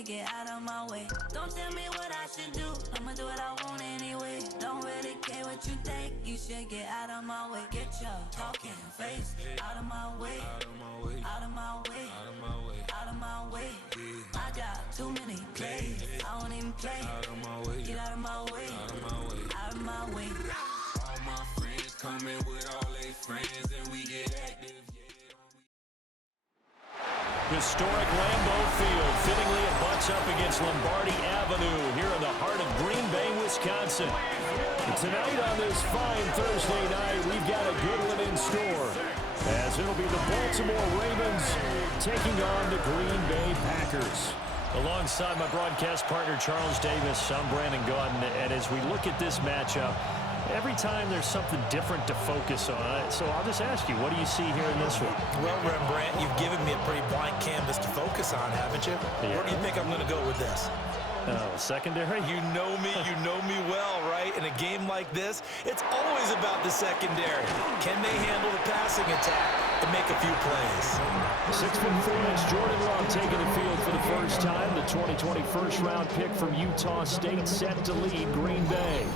should get out of my way. Don't tell me what I should do, I'ma do what I want anyway. Don't really care what you think, you should get out of my way. Get your talking face out of my way. Out of my way. Out of my way. Out of my way. Out of my way. I got too many plays, I won't even play. Out of my way. Get out of my way. Out of my way. Out of my way. All my friends coming with all their friends and we get active. Historic Lambeau Field. Fittingly, it butts up against Lombardi Avenue here in the heart of Green Bay, Wisconsin. And tonight on this fine Thursday night, we've got a good one in store, as it'll be the Baltimore Ravens taking on the Green Bay Packers. Alongside my broadcast partner, Charles Davis, I'm Brandon Gaudin, and as we look at this matchup, every time there's something different to focus on. So I'll just ask you, what do you see here in this one? Well, Rembrandt, you've given me a pretty blank canvas to focus on, haven't you? Yeah. Where do you think I'm going to go with this? Oh, secondary? You know me well, right? In a game like this, it's always about the secondary. Can they handle the passing attack and make a few plays? 6'4" Jordan Love taking the field for the first time. The 2020 first-round pick from Utah State set to lead Green Bay.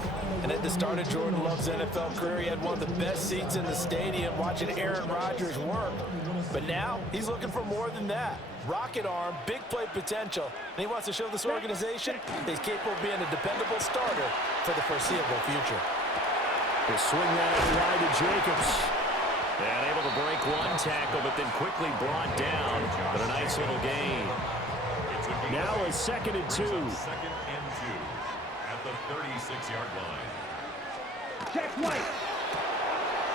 And at the start of Jordan Love's NFL career, he had one of the best seats in the stadium watching Aaron Rodgers work. But now, he's looking for more than that. Rocket arm, big play potential. And he wants to show this organization that he's capable of being a dependable starter for the foreseeable future. He'll swing that out wide to Jacobs. And able to break one tackle, but then quickly brought down. But a nice little gain. Now a 2nd and 2. 2nd and 2 at the 36-yard line. Check White.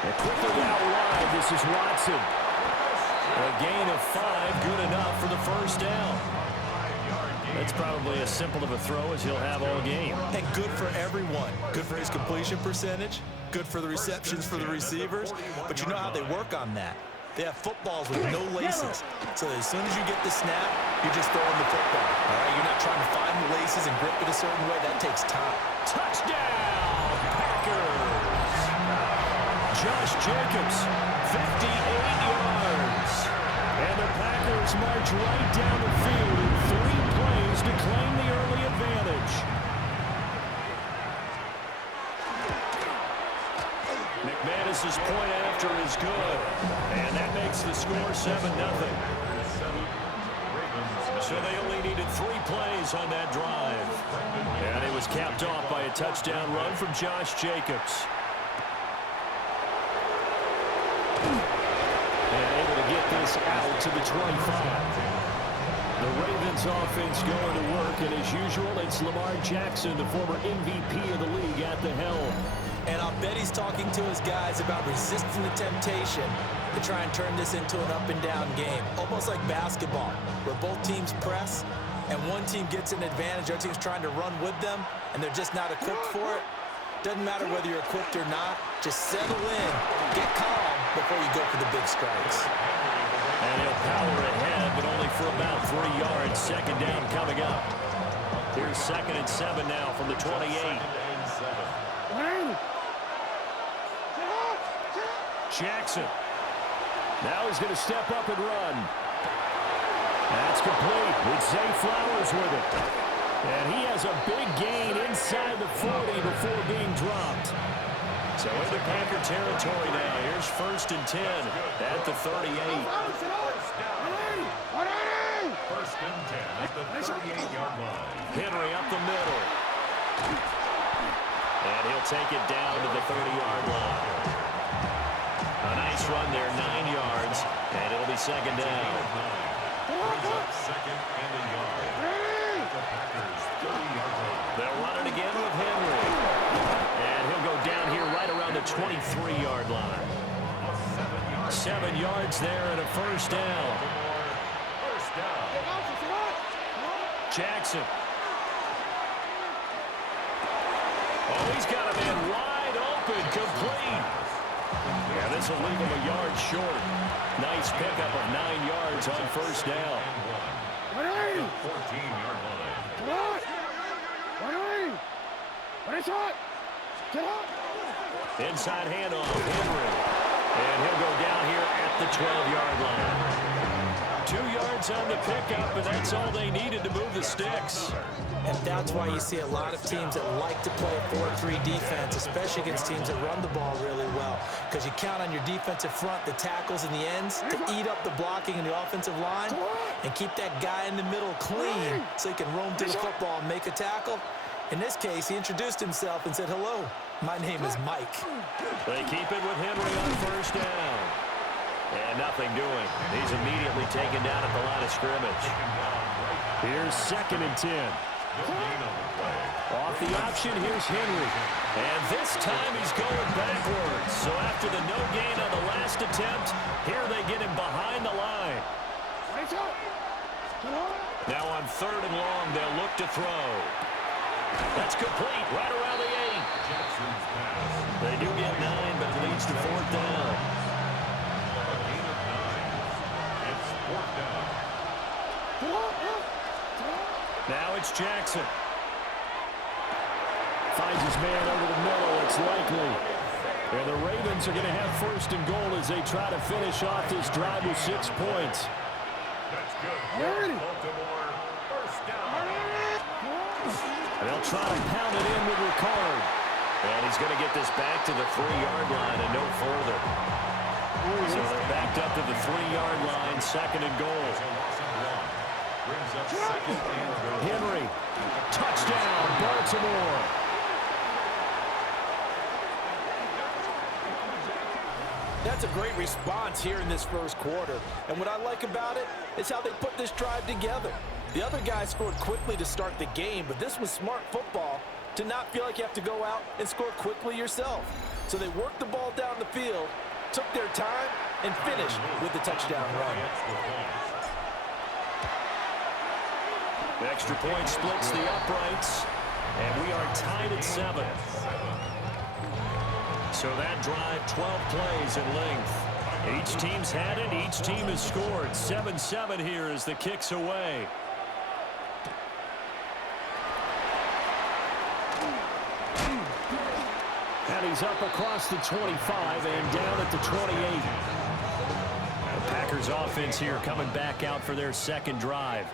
And quickly out wide, this is Watson. A gain of 5, good enough for the first down. That's probably as simple of a throw as he'll have all game. And good for everyone. Good for his completion percentage. Good for the receptions for the receivers. But you know how they work on that. They have footballs with no laces. So as soon as you get the snap, you're just throwing the football. All right? You're not trying to find the laces and grip it a certain way. That takes time. Touchdown, Packers! Josh Jacobs, 58 yards. And the Packers march right down the field in 3 plays to claim the early advantage. McManus's point after is good. And that makes the score 7-0. So they only needed 3 plays on that drive. And it was capped off by a touchdown run from Josh Jacobs. And able to get this out to the 25. The Ravens offense going to work, and as usual, it's Lamar Jackson, the former MVP of the league, at the helm. And I'll bet he's talking to his guys about resisting the temptation to try and turn this into an up-and-down game, almost like basketball, where both teams press, and one team gets an advantage, the other team's trying to run with them, and they're just not equipped for it. Doesn't matter whether you're equipped or not. Just settle in, get calm before you go for the big strikes. And he'll power ahead, but only for about 3 yards. 2nd down coming up. Here's 2nd and 7 now from the 28. Jackson. Now he's going to step up and run. That's complete with Zay Flowers with it. And he has a big gain inside the 40 before being dropped. So into Packer territory now. Here's 1st and 10 at the 38. 1st and 10 at the 38-yard line. Henry up the middle. And he'll take it down to the 30-yard line. A nice run there, 9 yards, and it'll be 2nd down. Brings up 2nd and a yard. The Packers 30-yard line. They'll run it again with Henry. And he'll go down here right around the 23-yard line. 7 yards there and a 1st down. First down. Jackson. Oh, he's got a man wide open, complete. Yeah, this will leave him a yard short. Nice pickup of 9 yards on 1st down. 14-yard line. Inside handoff, Henry. And he'll go down here at the 12-yard line. 2 yards on the pickup, and that's all they needed to move the sticks. And that's why you see a lot of teams that like to play a 4-3 defense, especially against teams that run the ball really well, because you count on your defensive front, the tackles and the ends, to eat up the blocking in the offensive line and keep that guy in the middle clean so he can roam to the football and make a tackle. In this case, he introduced himself and said, "Hello, my name is Mike." They keep it with Henry on first down. And nothing doing. He's immediately taken down at the line of scrimmage. Here's 2nd and 10. Off the option, here's Henry. And this time he's going backwards. So after the no gain on the last attempt, here they get him behind the line. Now on 3rd and long, they'll look to throw. That's complete, right around the 8. They do get 9, but it leads to 4th down. Now it's Jackson. Finds his man over the middle. It's likely. And the Ravens are going to have 1st and goal as they try to finish off this drive with 6 points. That's good. Baltimore, 1st down. They'll try to pound it in with Ricard. And he's going to get this back to the 3-yard line and no further. So they're backed up to the 3-yard line, 2nd and goal. Brings up 2nd and goal. Henry, touchdown, Baltimore. That's a great response here in this first quarter. And what I like about it is how they put this drive together. The other guys scored quickly to start the game, but this was smart football to not feel like you have to go out and score quickly yourself. So they worked the ball down the field, took their time, and finished with the touchdown run. The extra point splits the uprights, and we are tied at 7. So that drive, 12 plays in length. Each team's had it, each team has scored. 7-7 here as the kick's away. And he's up across the 25 and down at the 28. The Packers offense here coming back out for their 2nd drive.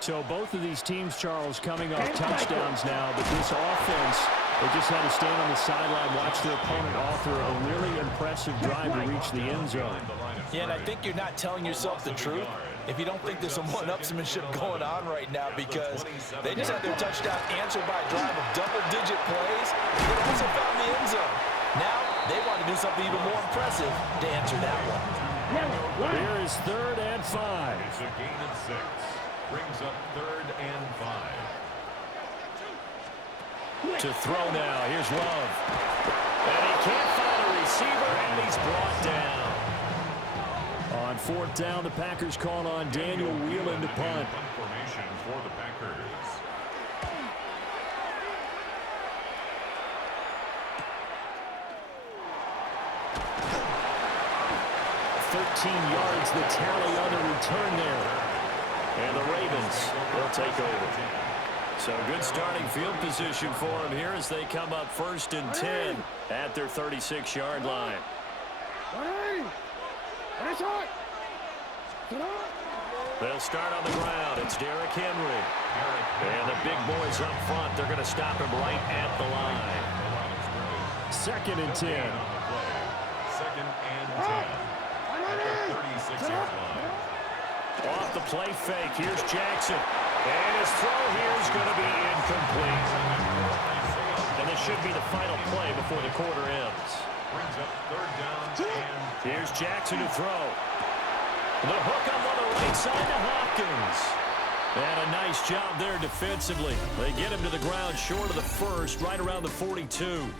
So both of these teams, Charles, coming off touchdowns now, but this offense, they just had to stand on the sideline, watch their opponent author a really impressive drive to reach the end zone. Yeah, and I think you're not telling yourself the truth if you don't think there's some one-upsmanship going on right now, because they just had their touchdown answered by a drive of double-digit plays. They also found the end zone. Now they want to do something even more impressive to answer that one. Here is 3rd and 5. It's a gain of 6. Brings up 3rd and 5. To throw now. Here's Love. And he can't find a receiver, and he's brought down. On 4th down, the Packers call on Daniel Whelan to punt. Punt formation for the Packers. 13 yards, the tally on the return there. And the Ravens will take over. So good starting field position for them here as they come up 1st and 10 at their 36-yard line. They'll start on the ground. It's Derrick Henry. And the big boys up front, they're going to stop him right at the line. 2nd and 10. 2nd and 10. At the 36-yard line. Off the play fake, here's Jackson. And his throw here is going to be incomplete. And this should be the final play before the quarter ends. Brings up 3rd down and Here's Jackson to throw. The hook up on the right side to Hopkins. And a nice job there defensively. They get him to the ground short of the 1st, right around the 42.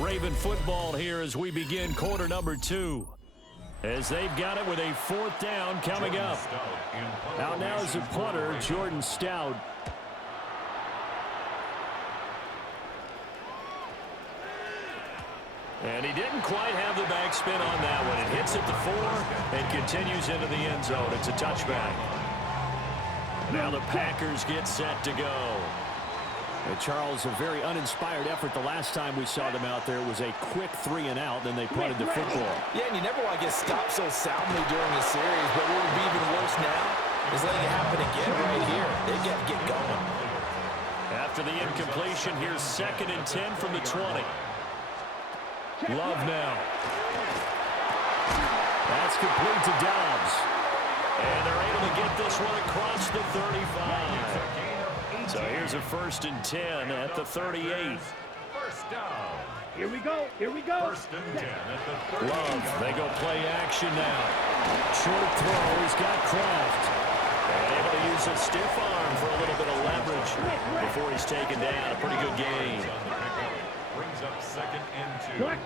Raven football here as we begin quarter number 2. As they've got it with a 4th down coming up. Out now is the punter, Jordan Stout. And he didn't quite have the backspin on that one. It hits at the 4 and continues into the end zone. It's a touchback. Now the Packers get set to go. Charles, a very uninspired effort the last time we saw them out there. It was a quick 3 and out, then they punted the football. Yeah, and you never want to get stopped so soundly during a series, but what would be even worse now is letting it happen again right here. They got to get going. After the incompletion, here's 2nd and 10 from the 20. Love now. That's complete to Dobbs. And they're able to get this one across the 35. So here's a 1st and 10 at the 38. First down. Here we go. Here we go. 1st and 10 at the 38. Love, they go play action now. Short throw, he's got Kraft. And able to use a stiff arm for a little bit of leverage before he's taken down. A pretty good game. Brings up 2nd and 2 at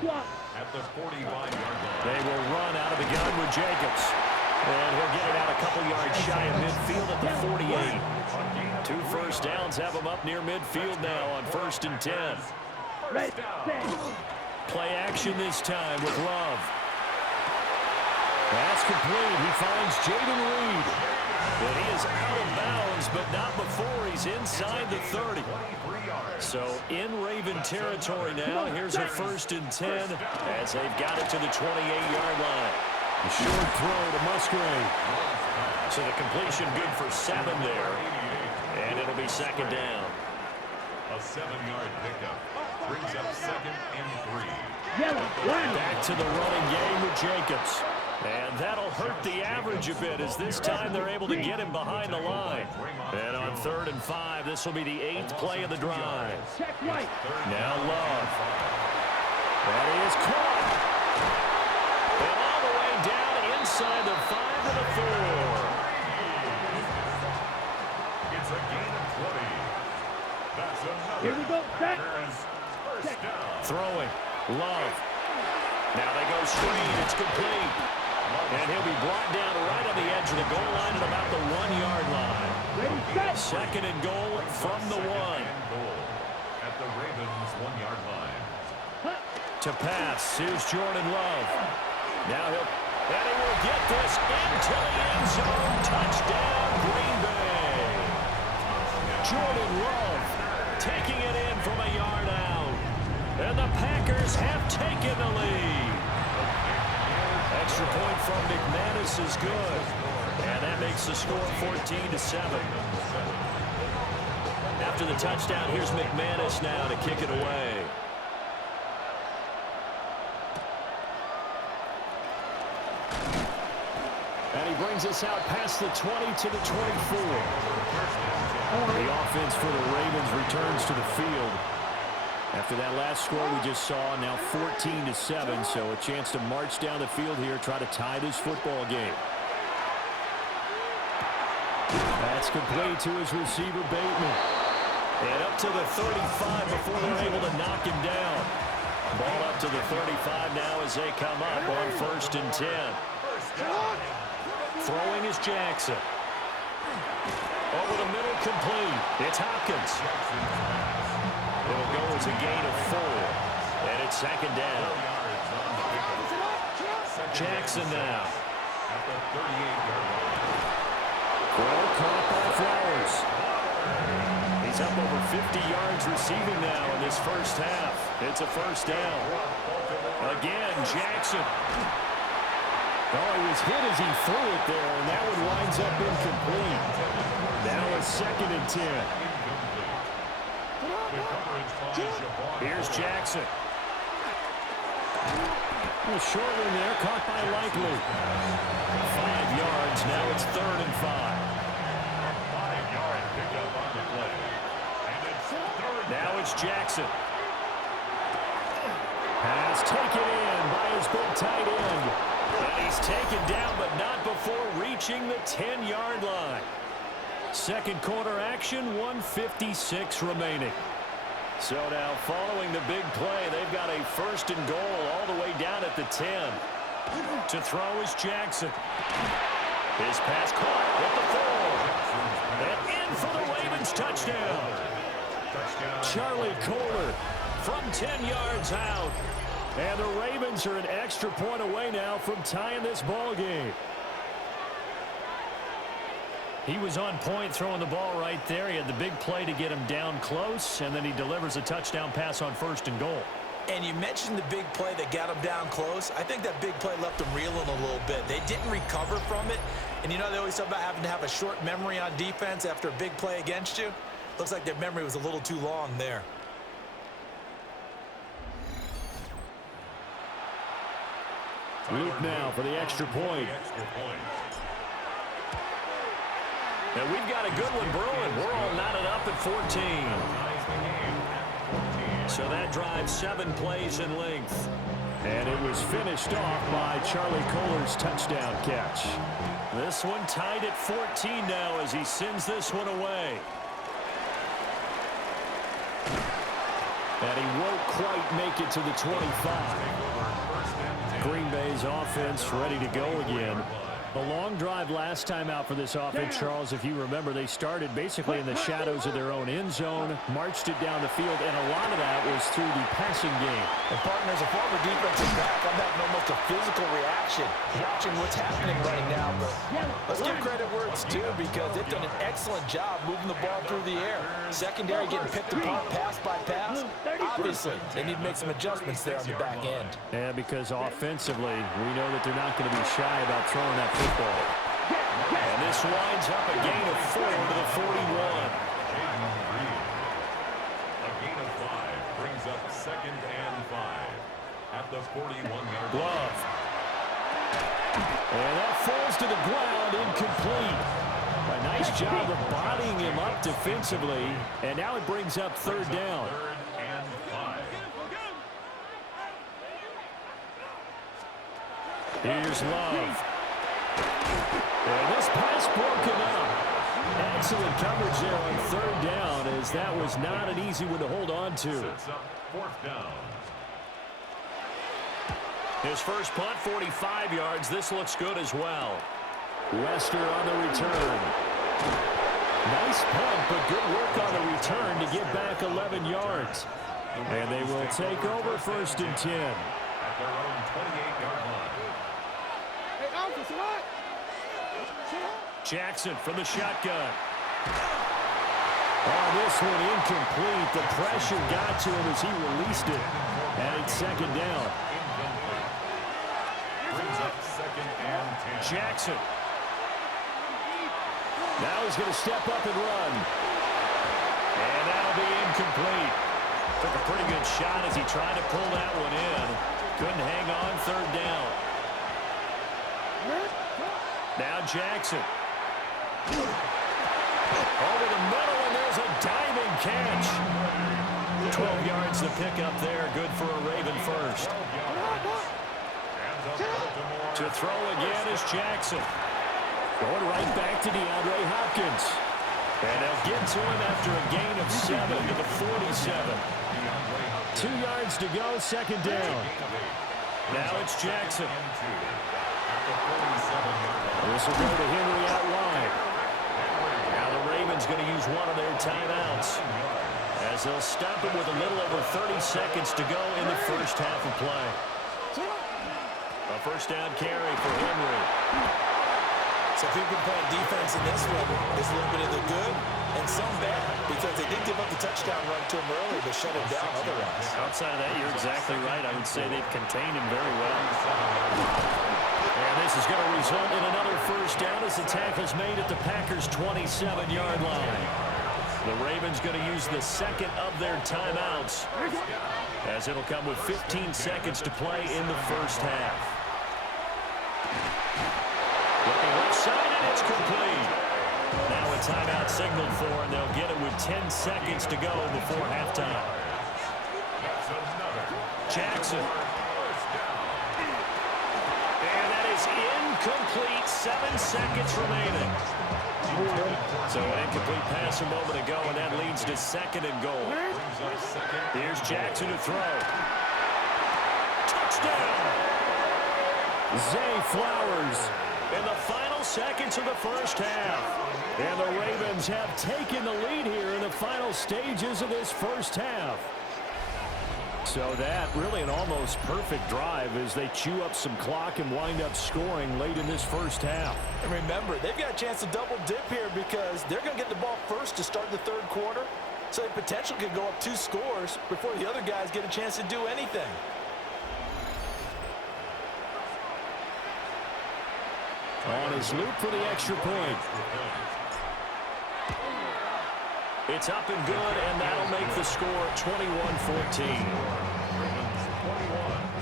the 45-yard line. They will run out of the gun with Jacobs. And he'll get it out a couple yards shy of midfield at the 48. 2 first downs have him up near midfield now on 1st and 10. Play action this time with Love. That's complete. He finds Jaden Reed. And he is out of bounds, but not before he's inside the 30. So in Raven territory now. Here's a 1st and 10 as they've got it to the 28-yard line. A short throw to Musgrave. So the completion good for 7 there. And it'll be 2nd down. A 7-yard pickup. Brings up 2nd and 3. Back to the running game with Jacobs. And that'll hurt the average a bit as this time they're able to get him behind the line. And on 3rd and 5, this will be the 8th play of the drive. Now Love. That is caught. And all the way down inside the 5 to the 4. It's a gain of 20. That's another. Here we go. First down. Throwing. Love. Now they go screen. It's complete. And he'll be brought down right on the edge of the goal line at about the 1-yard line. 2nd and goal from the 1. At the Ravens' 1-yard line. To pass. Here's Jordan Love. Now and he will get this into the end zone. Touchdown, Green Bay. Jordan Love taking it in from a yard out. And the Packers have taken the lead. Extra point from McManus is good. And that makes the score 14-7. After the touchdown, here's McManus now to kick it away. And he brings us out past the 20 to the 24. The offense for the Ravens returns to the field. After that last score we just saw, now 14-7, so a chance to march down the field here, try to tie this football game. That's complete to his receiver, Bateman. And up to the 35 before they're able to knock him down. Ball up to the 35 now as they come up on 1st and 10. Throwing is Jackson. Over the middle, complete. It's Hopkins. It'll go as a gain of 4. And it's 2nd down. Jackson now. At the 38-yard line. Well, caught by Flowers. He's up over 50 yards receiving now in this first half. It's a 1st down. Again, Jackson. Oh, he was hit as he threw it there, and that one winds up incomplete. Now a 2nd and 10. Here's Jackson. A short one there, caught by Likely. 5 yards, now it's 3rd and 5. 5-yard pickup on the play. And it's 3rd. Now it's Jackson. Pass taken in by his big tight end. And he's taken down, but not before reaching the 10-yard line. Second quarter action, 1:56 remaining. So now following the big play, they've got a 1st and goal all the way down at the 10. To throw is Jackson. His pass caught at the 4. And in for the Ravens touchdown. Charlie Kohler from 10 yards out. And the Ravens are an extra point away now from tying this ball game. He was on point throwing the ball right there. He had the big play to get him down close, and then he delivers a touchdown pass on 1st and goal. And you mentioned the big play that got him down close. I think that big play left him reeling a little bit. They didn't recover from it. And you know they always talk about having to have a short memory on defense after a big play against you. Looks like their memory was a little too long there. Luke now for the extra point. And we've got a good one brewing. We're all knotted up at 14. So that drives 7 plays in length. And it was finished off by Charlie Kolar's touchdown catch. This one tied at 14 now as he sends this one away. And he won't quite make it to the 25. Green Bay's offense ready to go again. A long drive last time out for this offense, Charles. If you remember, they started basically in the shadows of their own end zone, marched it down the field, and a lot of that was through the passing game. And partner, as a former defensive back, I'm having almost a physical reaction watching what's happening right now. But let's give credit where it's due because they've done an excellent job moving the ball through the air. Secondary getting picked apart pass by pass. Obviously, they need to make some adjustments there on the back end. Yeah, because offensively, we know that they're not going to be shy about throwing that football. And this winds up a gain of 4 to the 41. A gain of 5 brings up 2nd and 5 at the 41-yard line. Love. And that falls to the ground, incomplete. A nice job of bodying him up defensively. And now it brings up 3rd down. 3rd and 5. Here's Love. And this pass broken up. Excellent coverage there on 3rd down as that was not an easy one to hold on to. Sets up 4th down. His first punt, 45 yards. This looks good as well. Wester on the return. Nice punt, but good work on the return to get back 11 yards. And they will take over 1st and 10. At their own 28-yard line. Jackson from the shotgun. Oh, this one incomplete. The pressure got to him as he released it. And it's 2nd down. Brings up 2nd and 10. Jackson. Now he's going to step up and run. And that'll be incomplete. Took a pretty good shot as he tried to pull that one in. Couldn't hang on 3rd down. Now Jackson. Over the middle, and there's a diving catch. 12 yards to pick up there. Good for a Raven first. To throw again is Jackson. Going right back to DeAndre Hopkins. And they'll get to him after a gain of 7 to the 47. 2 yards to go, 2nd down. Now it's Jackson. This will go to Henry out wide. Now the Ravens going to use one of their timeouts as they'll stop him with a little over 30 seconds to go in the first half of play. A 1st down carry for Henry. So if you've been playing defense in this one, there's a little bit of the good and some bad because they did give up the touchdown run to him early but shut him down otherwise. Outside of that, you're exactly right. I would say they've contained him very well. And this is going to result in another 1st down as the tackle's made at the Packers' 27-yard line. The Ravens going to use the 2nd of their timeouts as it'll come with 15 seconds to play in the first half. Looking left side, and it's complete. Now a timeout signaled for, and they'll get it with 10 seconds to go before halftime. Jackson. Incomplete, 7 seconds remaining. So an incomplete pass a moment ago, and that leads to 2nd and goal. Here's Jackson to throw. Touchdown! Zay Flowers in the final seconds of the first half. And the Ravens have taken the lead here in the final stages of this first half. So that really an almost perfect drive as they chew up some clock and wind up scoring late in this first half. And remember, they've got a chance to double dip here because they're going to get the ball first to start the third quarter. So they potentially could go up 2 scores before the other guys get a chance to do anything. On his loop for the extra point. It's up and good, and that'll make the score 21-14.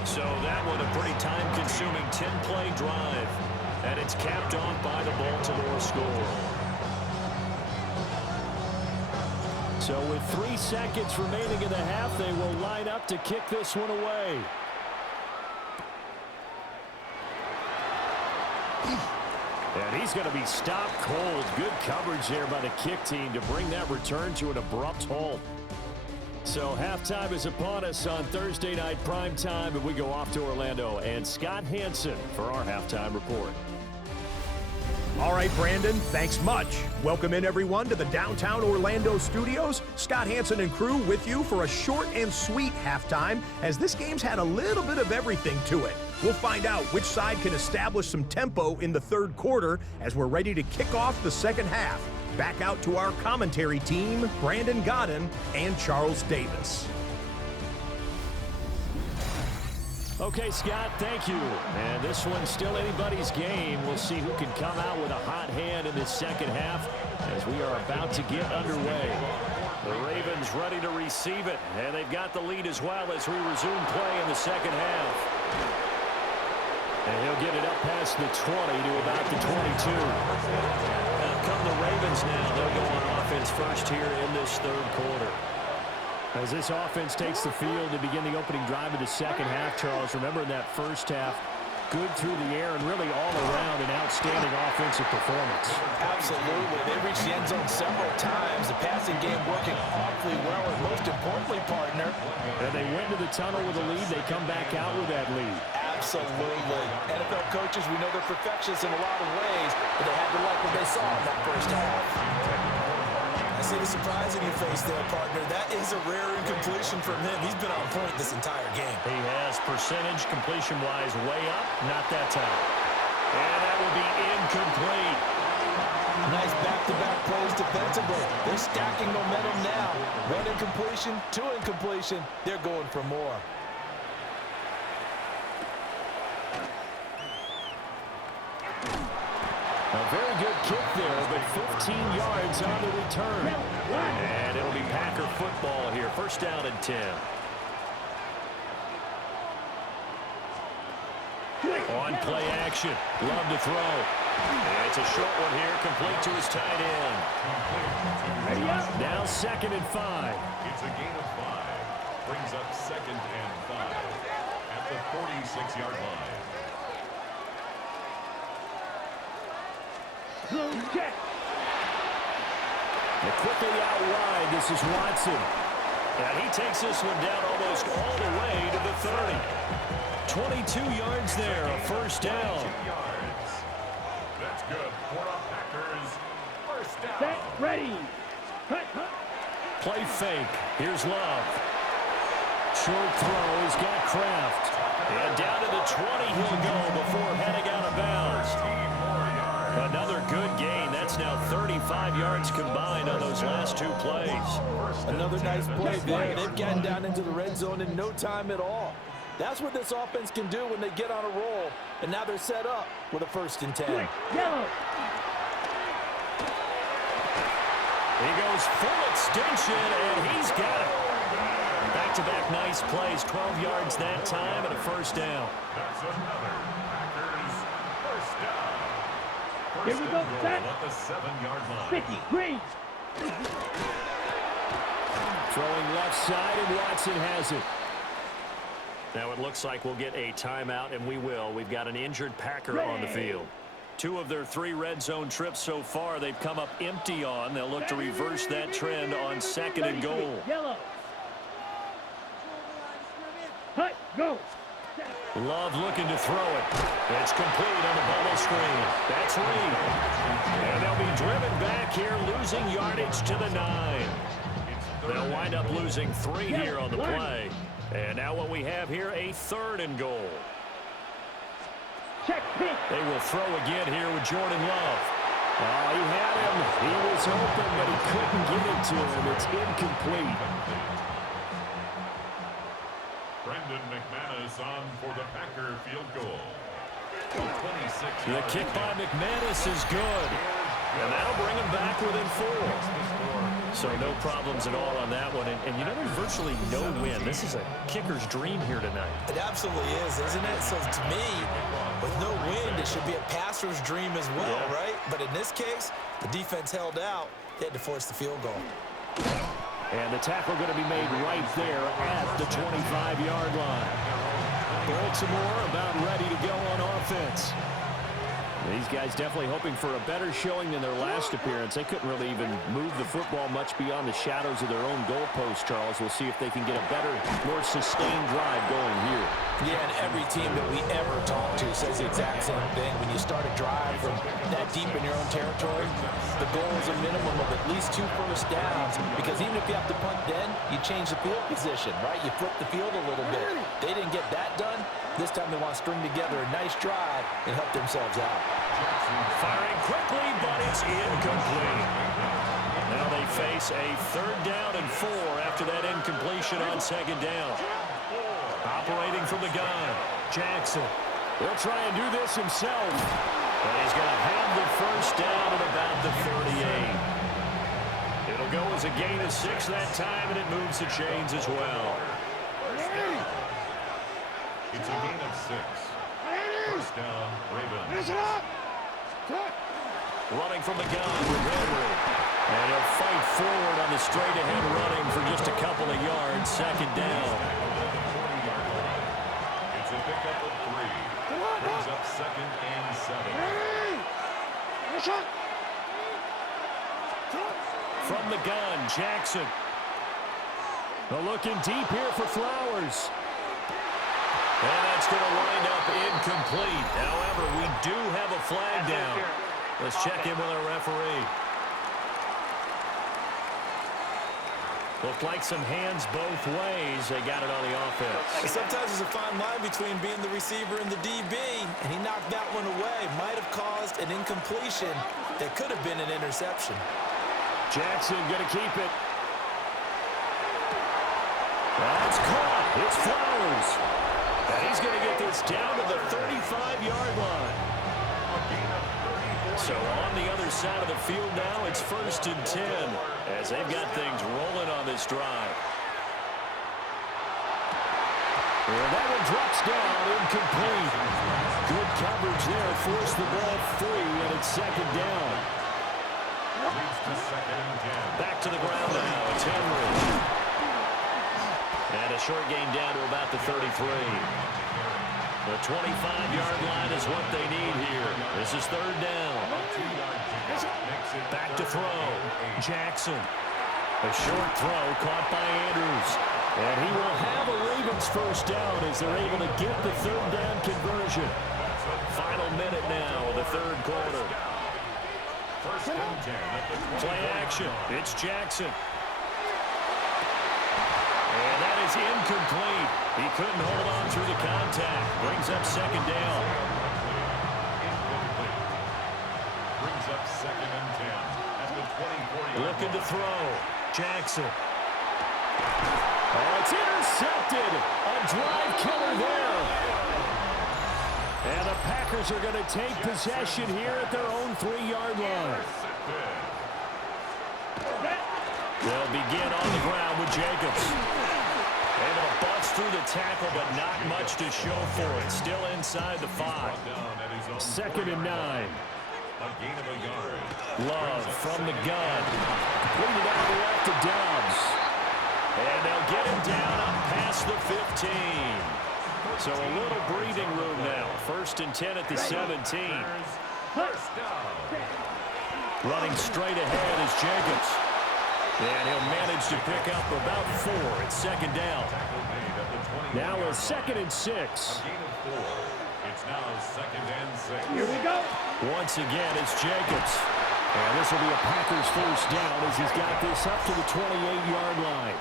So that one a pretty time-consuming 10-play drive. And it's capped off by the Baltimore score. So with 3 seconds remaining in the half, they will line up to kick this one away. And he's going to be stopped cold. Good coverage there by the kick team to bring that return to an abrupt halt. So halftime is upon us on Thursday night primetime, and we go off to Orlando. And Scott Hansen for our halftime report. All right, Brandon, thanks much. Welcome in, everyone, to the downtown Orlando studios. Scott Hansen and crew with you for a short and sweet halftime, as this game's had a little bit of everything to it. We'll find out which side can establish some tempo in the third quarter as we're ready to kick off the second half. Back out to our commentary team, Brandon Godden and Charles Davis. Okay, Scott, thank you. And this one's still anybody's game. We'll see who can come out with a hot hand in this second half as we are about to get underway. The Ravens ready to receive it, and they've got the lead as well as we resume play in the second half. And he'll get it up past the 20 to about the 22. Out come the Ravens now. They'll go on offense first here in this third quarter. As this offense takes the field to begin the opening drive of the second half, Charles, remember in that first half, good through the air and really all around an outstanding offensive performance. Absolutely. They reached the end zone several times. The passing game working awfully well, and most importantly, partner. And they went to the tunnel with a lead. They come back out with that lead. Absolutely. NFL coaches, we know they're perfectionists in a lot of ways, but they had to like what they saw in that first half. I see the surprise in your face there, partner. That is a rare incompletion from him. He's been on point this entire game. He has percentage completion-wise way up. Not that time. And that will be incomplete. Nice back-to-back plays defensively. They're stacking momentum now. 1 incompletion, 2 incompletion. They're going for more. A very good kick there, but 15 yards on the return. And it'll be Packer football here. First down and 10. On play action. Love to throw. And it's a short one here, complete to his tight end. Now 2nd and 5. It's a gain of 5. Brings up 2nd and 5 at the 46-yard line. Check. And quickly out wide, this is Watson. And he takes this one down almost all the way to the 30. 22 yards there, a first down. 22 yards. That's good for the Packers. First down. Set. Ready. Cut. Play fake. Here's Love. Short throw. He's got Kraft. And down to the 20 he'll go before heading out of bounds. Another good gain. That's now 35 yards combined on those last 2 plays. Another nice play there. They've gotten down into the red zone in no time at all. That's what this offense can do when they get on a roll. And now they're set up with a 1st and 10. Yellow. He goes full extension, and he's got it. Back-to-back nice plays. 12 yards that time and a first down. That's another Packers first down. Here we go, set. At the 7-yard line. 50, green. Throwing left side, and Watson has it. Now it looks like we'll get a timeout, and we will. We've got an injured Packer on the field. 2 of their 3 red zone trips so far, they've come up empty on. They'll look to reverse that trend on 2nd and goal. Yellow. Hut, go. Love looking to throw it. It's complete on the bubble screen. That's Reed. And they'll be driven back here, losing yardage to the 9. They'll wind up losing 3 here on the play. And now what we have here, a 3rd and goal. They will throw again here with Jordan Love. Oh, he had him. He was open, but he couldn't get it to him. It's incomplete. Brendan McManus on for the Packer field goal. The kick by McManus is good. And that'll bring him back within 4. So no problems at all on that one. And you know, there's virtually no win. This is a kicker's dream here tonight. It absolutely is, isn't it? So to me, with no wind, it should be a passer's dream as well, right? But in this case, the defense held out. They had to force the field goal. And the tackle going to be made right there at the 25-yard line. Baltimore about ready to go on offense. These guys definitely hoping for a better showing than their last appearance. They couldn't really even move the football much beyond the shadows of their own goalpost, Charles. We'll see if they can get a better, more sustained drive going here. Yeah, and every team that we ever talk to says the exact same thing. When you start a drive from that deep in your own territory, the goal is a minimum of at least 2 first downs, because even if you have to punt then, you change the field position, right? You flip the field a little bit. They didn't get that done. This time they want to string together a nice drive and help themselves out. Firing quickly, but it's incomplete. Now they face a 3rd down and 4 after that incompletion on 2nd down. Operating from the gun, Jackson. He'll try and do this himself. And he's going to have the 1st down at about the 38. It'll go as a gain of 6 that time, and it moves the chains as well. It's a gain of 6. 1st down, Ravens. Running from the gun with Henry. And he'll fight forward on the straight-ahead running for just a couple of yards. 2nd down. It's a pickup of 3. Brings up 2nd and 7. From the gun, Jackson. Looking deep here for Flowers. And that's going to wind up incomplete. However, we do have a flag down. Let's check in with our referee. Looked like some hands both ways. They got it on the offense. Sometimes there's a fine line between being the receiver and the DB, and he knocked that one away. Might have caused an incompletion that could have been an interception. Jackson going to keep it. That's caught. It's Flowers. And he's going to get this down to the 35-yard line. So on the other side of the field now, it's 1st and 10 as they've got things rolling on this drive. And that one drops down, incomplete. Good coverage there, forced the ball free, and it's 2nd down. Back to the ground now, it's Henry. And a short gain down to about the 33. The 25-yard line is what they need here. This is 3rd down. Back to throw. Jackson. A short throw caught by Andrews. And he will have a Ravens 1st down as they're able to get the 3rd down conversion. Final minute now of the 3rd quarter. Play action. It's Jackson. And that is incomplete. He couldn't hold on through the contact. Brings up 2nd down. Brings up 2nd and 10 at the 24-yard line. Looking to throw. Jackson. Oh, it's intercepted. A drive killer there. And the Packers are going to take possession here at their own 3-yard line. They'll begin on the ground with Jacobs. Able to bust through the tackle, but not much to show for it. Still inside the 5. 2nd and 9. A gain of a yard. Love from the gun. Completed out the left to Dobbs. And they'll get him down up past the 15. So a little breathing room now. 1st and 10 at the 17. First down. Running straight ahead is Jacobs. And he'll manage to pick up about 4 at 2nd down. Now a 2nd and 6. A gain of 4. It's now 2nd and 6. Here we go. Once again, it's Jacobs. And this will be a Packers 1st down as he's got this up to the 28-yard line.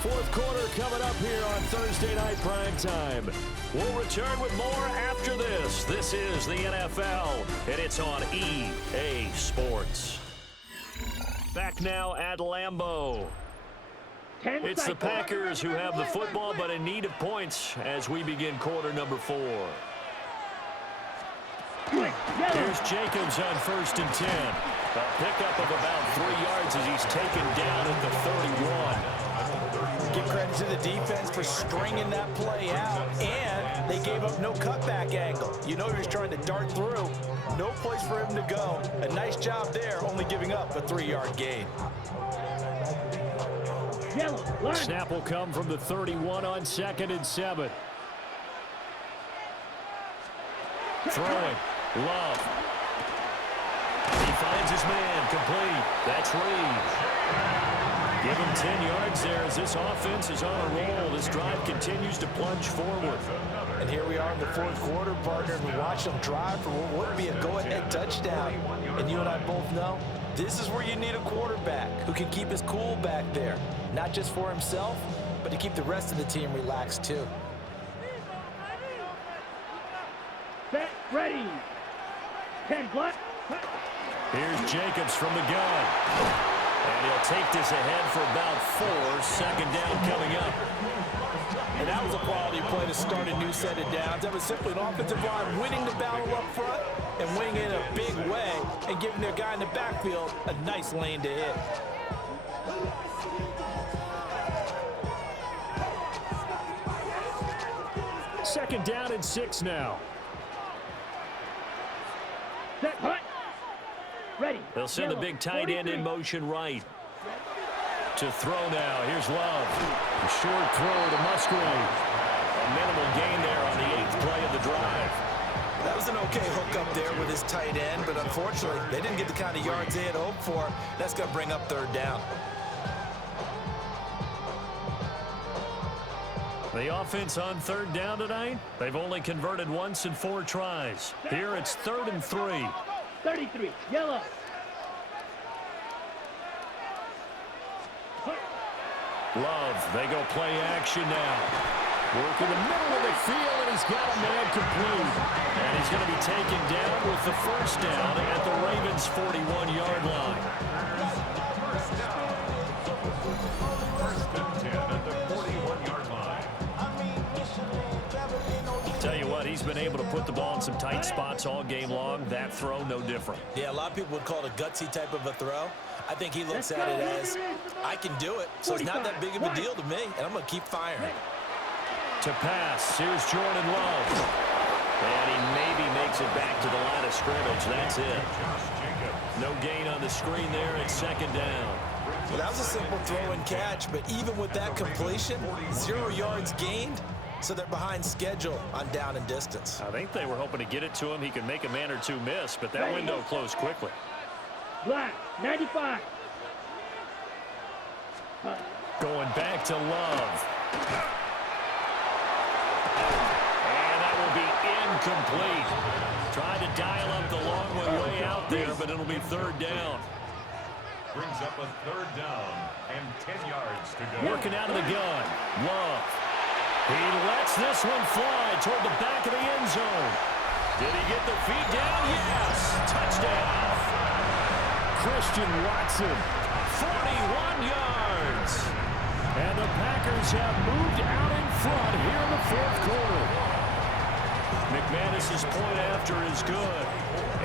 Fourth quarter coming up here on Thursday Night Prime Time. We'll return with more after this. This is the NFL, and it's on EA Sports. Back now at Lambeau. It's the Packers who have the football, but in need of points as we begin quarter number 4. Here's Jacobs on 1st and 10. A pickup of about 3 yards as he's taken down at the 31. Give credit to the defense for stringing that play out, and they gave up no cutback angle. You know he was trying to dart through. No place for him to go. A nice job there, only giving up a 3-yard gain. Snap will come from the 31 on 2nd and 7. Throwing. Love. He finds his man. Complete. That's Reed. Give him 10 yards there as this offense is on a roll. This drive continues to plunge forward. And here we are in the fourth quarter, partner, and we watch them drive for what would be a go-ahead touchdown. And you and I both know this is where you need a quarterback who can keep his cool back there. Not just for himself, but to keep the rest of the team relaxed too. Set, ready. 10 black. Here's Jacobs from the gun. And he'll take this ahead for about 4. 2nd down coming up. And that was a quality play to start a new set of downs. That was simply an offensive line winning the battle up front and winning it in a big way and giving their guy in the backfield a nice lane to hit. Second down and 6 now. Set, hut. Ready. They'll send the big tight end in motion right. To throw now. Here's Love. A short throw to Musgrave. A minimal gain there on the 8th play of the drive. That was an okay hook up there with his tight end, but unfortunately, they didn't get the kind of yards they had hoped for. That's going to bring up 3rd down. The offense on 3rd down tonight, they've only converted once in 4 tries. Here it's 3rd and 3. 33, yellow. Love, they go play action now. Work in the middle of the field, and he's got a man complete. And he's going to be taken down with the 1st down at the Ravens' 41-yard line. First and 10 at the 41-yard line. Tell you what, he's been able to put the ball in some tight spots all game long. That throw, no different. Yeah, a lot of people would call it a gutsy type of a throw. I think he looks at it as, I can do it, so it's not that big of a deal to me, and I'm going to keep firing. To pass, here's Jordan Love. And he maybe makes it back to the line of scrimmage. That's it. No gain on the screen there at 2nd down. Well, that was a simple throw and catch, but even with that completion, 0 yards gained, so they're behind schedule on down and distance. I think they were hoping to get it to him. He could make a man or two miss, but that window closed quickly. Black, 95. Going back to Love. And that will be incomplete. Tried to dial up the long one way out there, but it'll be 3rd down. Brings up a 3rd down and 10 yards to go. Working out of the gun. Love. He lets this one fly toward the back of the end zone. Did he get the feet down? Yes. Touchdown. Christian Watson, 41 yards. And the Packers have moved out in front here in the 4th quarter. McManus's point after is good.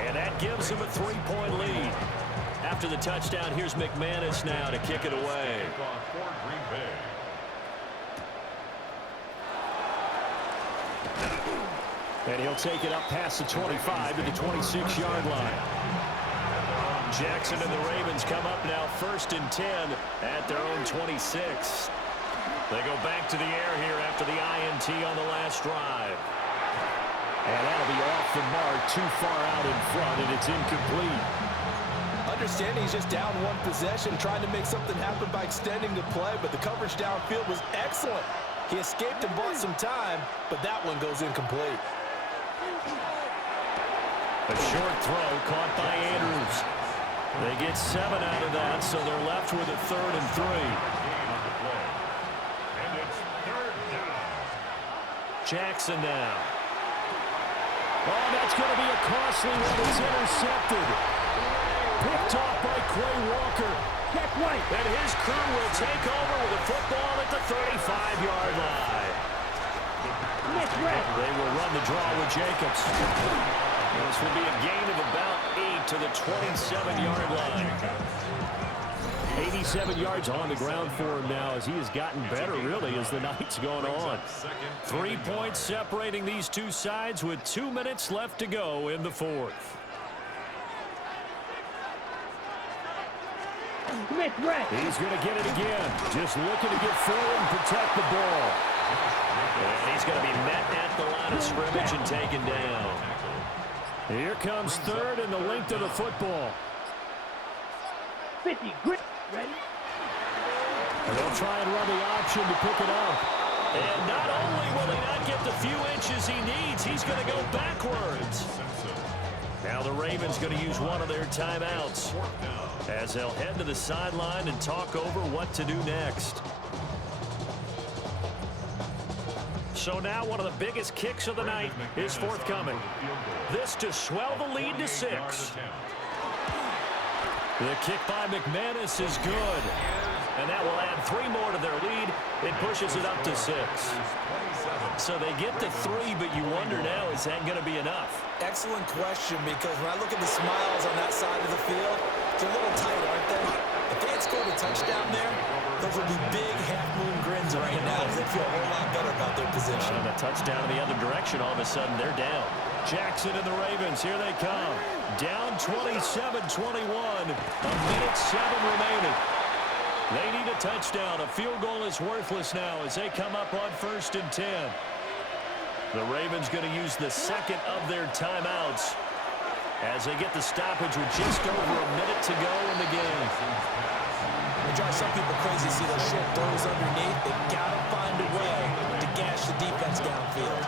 And that gives him a 3-point lead. After the touchdown, here's McManus now to kick it away. And he'll take it up past the 25 to the 26-yard line. Jackson and the Ravens come up now 1st and 10 at their own 26. They go back to the air here after the INT on the last drive. And that'll be off the mark, too far out in front, and it's incomplete. Understanding he's just down 1 possession, trying to make something happen by extending the play, but the coverage downfield was excellent. He escaped and bought some time, but that one goes incomplete. A short throw caught by Andrews. They get 7 out of that, so they're left with a 3rd and 3. Jackson now. Oh, that's going to be a costly one. It's intercepted. Picked off by Quay Walker. Check right. And his crew will take over with the football at the 35-yard line. They will run the draw with Jacobs. This will be a gain of about 8 to the 27-yard line. 87 yards on the ground for him now as he has gotten better, really, as the night's gone on. 3 points separating these two sides with 2 minutes left to go in the fourth. He's going to get it again. Just looking to get forward and protect the ball. And he's going to be met at the line of scrimmage and taken down. Here comes third and the length of the football. 50, grip. Ready? And they'll try and run the option to pick it up. And not only will he not get the few inches he needs, he's going to go backwards. Now the Ravens going to use one of their timeouts as they'll head to the sideline and talk over what to do next. So now one of the biggest kicks of the night is forthcoming. This to swell the lead to 6. The kick by McManus is good. And that will add 3 more to their lead. It pushes it up to 6. So they get to 3, but you wonder now, is that going to be enough? Excellent question, because when I look at the smiles on that side of the field, they're a little tight, aren't they? If they had scored a touchdown there, those would be big half-moon grins right now as they feel a whole lot better about their position. And a touchdown in the other direction, all of a sudden they're down. Jackson and the Ravens, here they come. Down 27-21, a minute 7 remaining. They need a touchdown. A field goal is worthless now as they come up on 1st and 10. The Ravens going to use the second of their timeouts as they get the stoppage with just over a minute to go in the game. It drives some people crazy to see those short throws underneath. They've got to find a way to gash the defense downfield.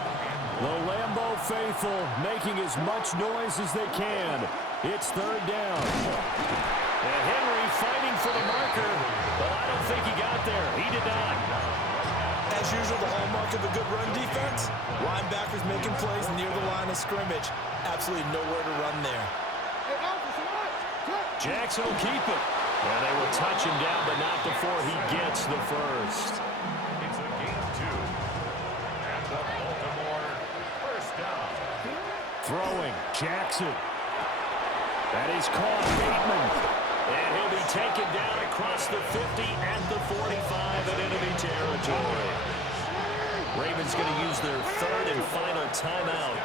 The Lambeau faithful making as much noise as they can. It's 3rd down. And Henry fighting for the marker, but I don't think he got there. He did not. As usual, the hallmark of a good run defense, linebackers making plays near the line of scrimmage. Absolutely nowhere to run there. Jackson will keep it. And they will touch him down, but not before he gets the first. It's a gain of 2. At the Baltimore 1st down. Throwing, Jackson. That is caught, Bateman. And he'll be taken down across the 50 at the 45 in enemy territory. Ravens going to use their 3rd and final timeout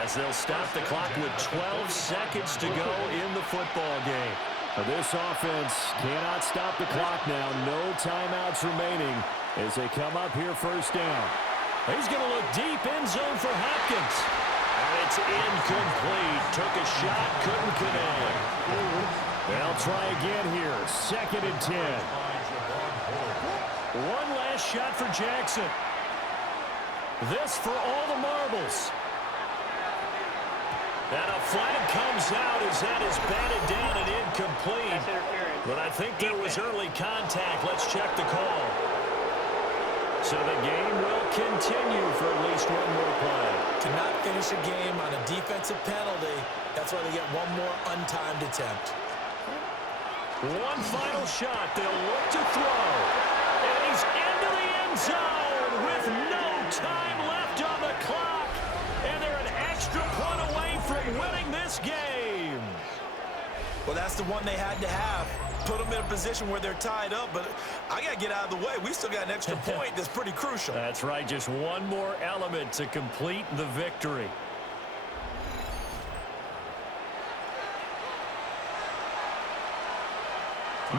as they'll stop the clock with 12 seconds to go in the football game. This offense cannot stop the clock now. No timeouts remaining as they come up here 1st down. He's going to look deep end zone for Hopkins. And it's incomplete. Took a shot, couldn't connect. They'll try again here. 2nd and 10. One last shot for Jackson. This for all the marbles. And a flag comes out as that is batted down and incomplete. But I think there was early contact. Let's check the call. So the game will continue for at least one more play. To not finish a game on a defensive penalty, that's why they get one more untimed attempt. One final shot. They'll look to throw. And he's into the end zone with no time left on the clock. And they're an extra point away from winning this game. Well, that's the one they had to have. Put them in a position where they're tied up, but I got to get out of the way. We still got an extra point that's pretty crucial. That's right. Just one more element to complete the victory.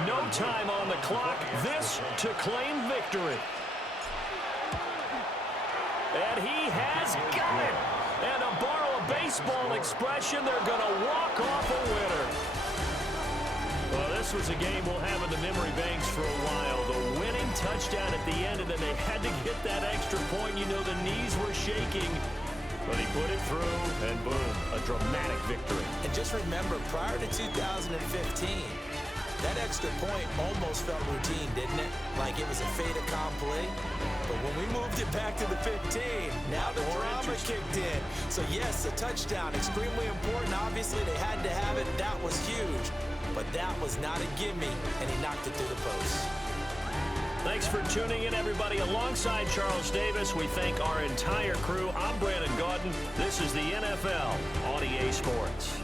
No time on the clock. This to claim victory. And he has got it. And to borrow a baseball expression, they're going to walk off a winner. Well, this was a game we'll have in the memory banks for a while. The winning touchdown at the end, and then they had to get that extra point. You know, the knees were shaking. But he put it through, and boom, a dramatic victory. And just remember, prior to 2015, That extra point almost felt routine, didn't it? Like it was a fait accompli. But when we moved it back to the 15, now the drama kicked in. So yes, a touchdown, extremely important. Obviously, they had to have it. That was huge. But that was not a gimme, and he knocked it through the post. Thanks for tuning in, everybody. Alongside Charles Davis, we thank our entire crew. I'm Brandon Gaudin. This is the NFL on EA Sports.